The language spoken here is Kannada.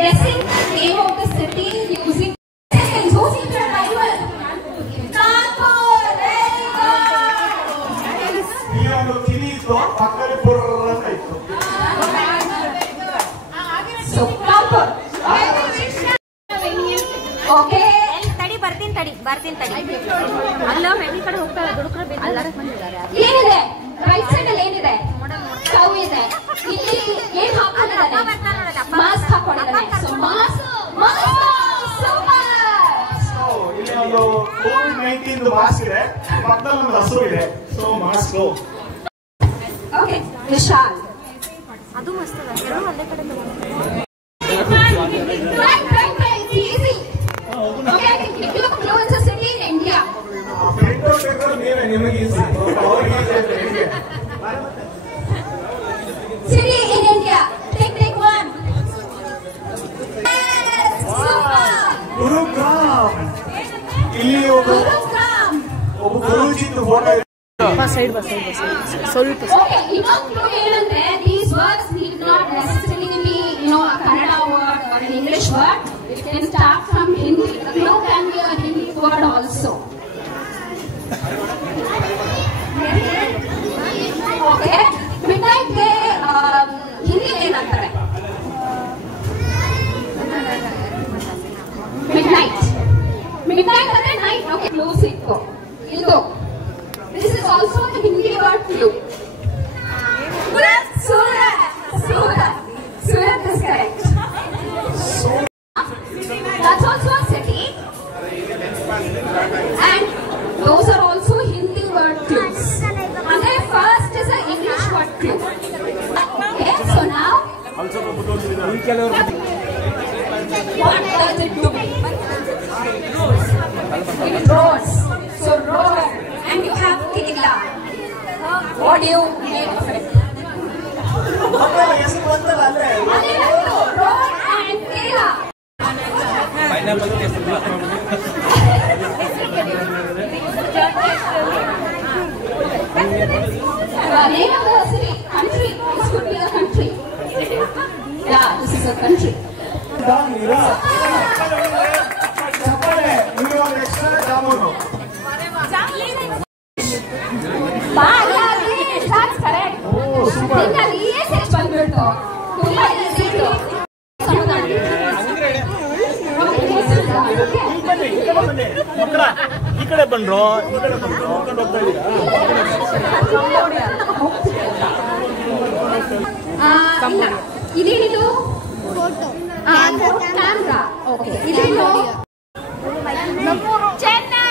Guessing the name of the city using seconds. Who's in your rival? Nagpur. Very good. Here on the TV, So Nagpur. Okay. ಬರ್ತೀನಿ ಅಲ್ಲ ಮೆಡಿ ಕಡೆ ಹೋಗ್ತಾರೆ ದುಡುಕ್ರ ಏನಿದೆ ರೈಟ್ ಸೈಡ್ ಅಲ್ಲಿ ಏನಿದೆ ಸ್ಟವ್ ಇದೆ ಇಲ್ಲಿ ಏನ್ ಹಾಕೊಂಡಿದ್ದಾನೆ ಮಾಸ್ಕ್ ಹಾಕೊಂಡಿದ್ದಾನೆ ಸೊ ಮಾಸ್ಕ್ ಇಲ್ಲಿ ಒಂದು ಕೋವಿಡ್-19 ಮಾಸ್ಕ್ ಇದೆ ಪಕ್ಕದಲ್ಲಿ ಒಂದು ಹಸು ಇದೆ ಸೊ ಮಾಸ್ಕ್ ಓಕೆ ವಿಶಾಲ್ ಅದು ಮಸ್ತ್ ಅದ ಎರಡು ಅಲ್ಲೇ ಕಡೆ City in India. Take one. Gurugram ಇಲ್ಲಿ Gurugram. ಒಬ್ಬ ಗುರುಜಿದ್ದು ಫೋಟೋ ಸೈಡ್ ಸ್ವಲ್ಪ Okay, these words need not necessarily be, a Kannada word or an English word. It can start from Hindi. The clue can be a Hindi word also. Okay, midnight ಗೆ ಹಿಂದಿ ಏನಂತಾರೆ? Midnight ಅಂದ್ರೆ night. Okay, clue ಸಿಕ್ತು. ಇದು. This is also the Hindi word clue. Surat is correct. That's also a city. And those are also Hindi word clues. And then first is an English word clue. Okay, so now what does it do? It roars. So roar. And you have Kerala. What do you make of it? Roar and Kerala. Name of the city, country. This could be a country. Yeah, this is a country. That's correct. ಈ ಕಡೆ ಬಂದ್ರು ಹೋಗ್ತಾ ಇದ್ದೀರಾ ಇದೇನಿದು ಕ್ಯಾಮ್ರಾ ಓಕೆ ಇದೇನು ಚೆನ್ನೈ